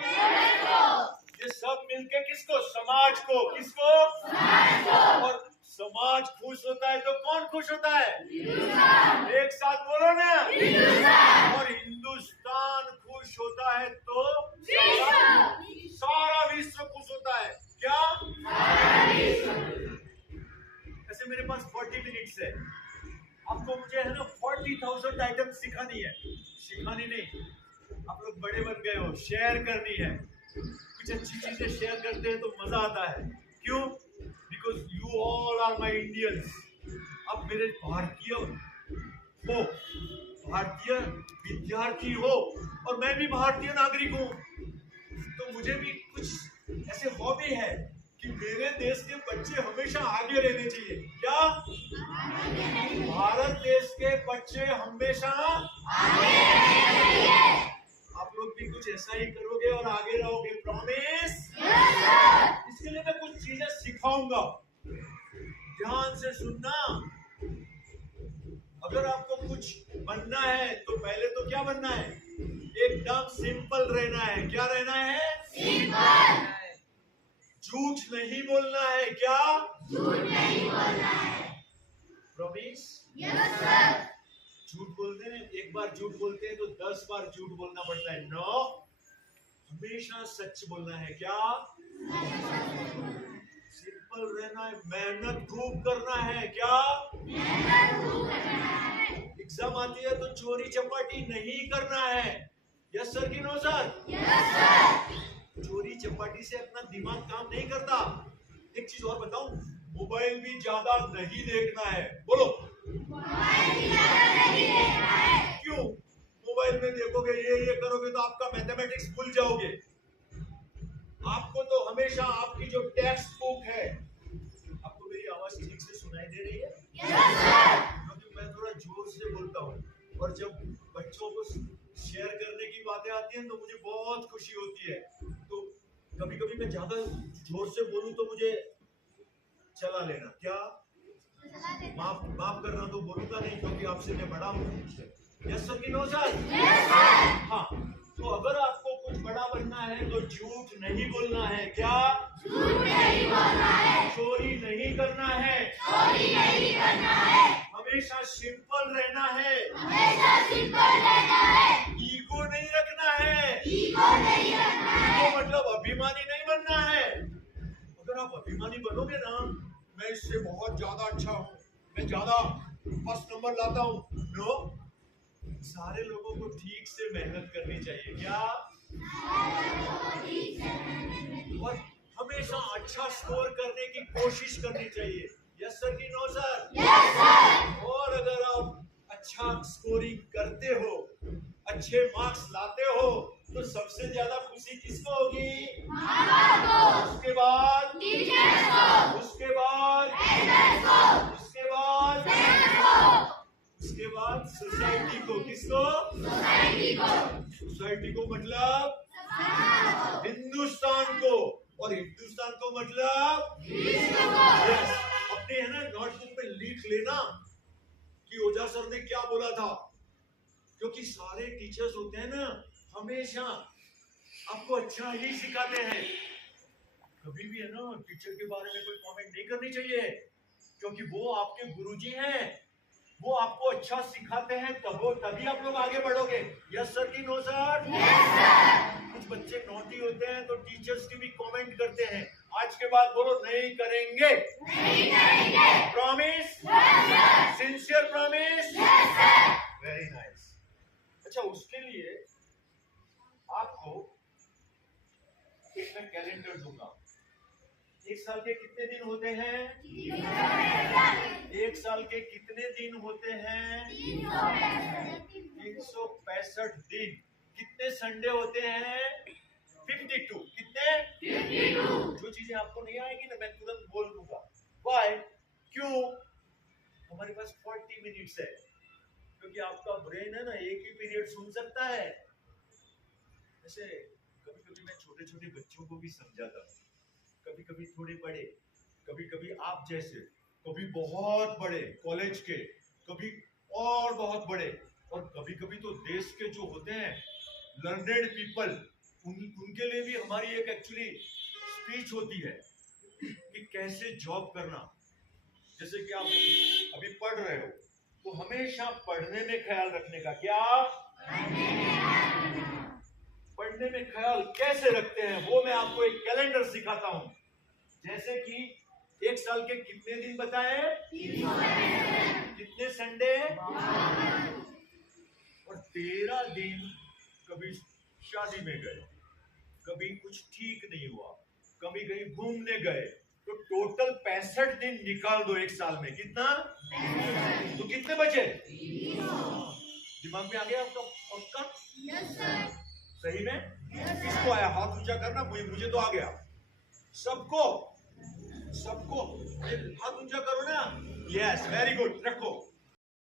ये सब मिलके किसको? समाज को। किसको? और समाज खुश होता है तो कौन खुश होता है? एक साथ बोलो ना। और हिंदुस्तान खुश होता है तो सारा विश्व खुश होता है। क्या? ऐसे मेरे पास 40 मिनट्स है। आपको मुझे है ना 40,000 आइटम सिखानी है। सिखानी नहीं, आप लोग बड़े बन गए हो, शेयर करनी है। कुछ अच्छी चीजें शेयर करते हैं तो मजा आता है। क्यों? Because you all are my Indians. आप मेरे भारतीय हो, भारतीय विद्यार्थी हो, और मैं भी भारतीय नागरिक हूँ। तो मुझे भी कुछ ऐसे हॉबी है कि मेरे देश के बच्चे हमेशा आगे रहने चाहिए। क्या? भारत देश के बच्चे हमेशा आगे रहने चाहिए। आप लोग भी कुछ ऐसा ही करोगे और आगे रहोगे। प्रॉमिस? इसके लिए मैं कुछ चीजें सिखाऊंगा, ध्यान से सुनना। अगर आपको कुछ बनना है तो पहले तो क्या बनना है? एकदम सिंपल रहना है। क्या रहना है? सिंपल। झूठ नहीं बोलना है। क्या? झूठ नहीं बोलना है। प्रॉमिस? Yes sir. झूठ बोलते हैं, एक बार झूठ बोलते हैं तो 10 बार झूठ बोलना पड़ता है। नो, हमेशा सच बोलना है। क्या? सिंपल रहना है, मेहनत खूब करना है। क्या? मेहनत खूब करना है। एग्जाम आती है तो चोरी चपाटी नहीं करना है। यस सर कि नो सर? Yes sir. चोरी चपाटी से अपना दिमाग काम नहीं करता। एक चीज और बताऊं, मोबाइल भी ज्यादा नहीं देखना है। बोलो, मोबाइल भी ज्यादा नहीं देखना है। क्यों? मोबाइल में देखोगे, ये करोगे तो आपका मैथमेटिक्स भूल जाओगे। आपको तो हमेशा आपकी जो टेक्स्ट बुक है, आपको मेरी आवाज ठीक से सुनाई दे रही है? Yes sir. क्योंकि मैं थोड़ा जोर से बोलता हूँ, और जब बच्चों को शेयर करने की बातें आती हैं तो मुझे बहुत खुशी होती है। तो कभी कभी मैं ज्यादा जोर से बोलूं तो मुझे चला लेना। क्या? माफ करना, तो बोलूंगा नहीं क्योंकि आपसे मैं बड़ा हूँ। यस सर कि नो सर? Yes sir. हाँ, तो अगर आपको कुछ बड़ा बनना है तो झूठ नहीं बोलना है। क्या? झूठ नहीं बोलना है। चोरी नहीं करना है। चोरी नहीं करना है। हमेशा सिंपल रहना है। हमेशा सिंपल रहना है। ईगो नहीं रखना है। ईगो नहीं रखना है। ईगो मतलब अभिमानी नहीं बनना है। अगर आप अभिमानी बनोगे ना, मैं इससे बहुत ज्यादा अच्छा हूँ, मैं ज्यादा फर्स्ट नंबर लाता हूँ। नो, सारे लोगों को ठीक से मेहनत करनी चाहिए। क्या? और हमेशा अच्छा स्कोर करने की कोशिश करनी चाहिए। यस सर कि नो सर? Yes sir. और अगर आप अच्छा स्कोरिंग करते हो, अच्छे मार्क्स लाते हो, तो सबसे ज्यादा खुशी किसको होगी? उसके बाद टीचर्स को, उसके बाद पेरेंट्स को, उसके बाद सोसाइटी को। किसको? सोसाइटी को। सोसाइटी को मतलब हिंदुस्तान को, और हिंदुस्तान को मतलब विश्व को। यस, अपने है ना नोटबुक में लिख लेना कि ओझा सर ने क्या बोला था, क्योंकि सारे टीचर्स होते हैं ना, हमेशा आपको अच्छा ही सिखाते हैं। कभी भी है ना टीचर के बारे में कोई कमेंट नहीं करनी चाहिए, क्योंकि वो आपके गुरुजी हैं। वो आपको अच्छा सिखाते हैं, तभी आप लोग आगे बढ़ोगे। यस सर कि नो सर? Yes sir. कुछ बच्चे नोटी होते हैं तो टीचर्स की भी कमेंट करते हैं। आज के बाद बोलो, नहीं करेंगे। नहीं करेंगे। Promise? Yes sir. Sincere promise? Yes sir. Very nice. अच्छा, उसके लिए आपको एक मैं कैलेंडर दूंगा। एक साल के कितने दिन होते हैं? 1 साल के कितने दिन होते हैं? 365 दिन। कितने संडे होते हैं? 52। कितने? 52। जो चीजें आपको नहीं आएगी ना, मैं तुरंत बोल दूंगा। Why? क्यों? हमारे पास 40 मिनट्स है, क्योंकि आपका ब्रेन है ना एक ही पीरियड सुन सकता है। ऐसे कभी कभी मैं छोटे छोटे बच्चों को भी समझाता हूँ, कभी कभी थोड़े बड़े, कभी कभी आप जैसे, कभी बहुत बड़े कॉलेज के, कभी और बहुत बड़े, और कभी कभी तो देश के जो होते हैं लर्नेड पीपल, उनके लिए भी हमारी एक एक्चुअली स्पीच होती है कि कैसे जॉब करना। जैसे कि आप अभी पढ़ रहे हो तो हमेशा पढ़ने में ख्याल रखने का। क्या पढ़ने में ख्याल कैसे रखते हैं वो मैं आपको एक कैलेंडर सिखाता हूं। जैसे कि एक साल के कितने दिन बताए? कितने संडे? और 13 दिन कभी शादी में गए, कभी कुछ ठीक नहीं हुआ, कभी कहीं घूमने गए, तो टोटल 65 दिन निकाल दो एक साल में। कितना? तो कितने बचे? दिमाग में आ गया आपका? पक्का? Yes sir. सही में? किसको आया? हाथ ऊंचा करना। मुझे तो आ गया। सबको हाथ ऊंचा करो ना। Yes, very good. रखो।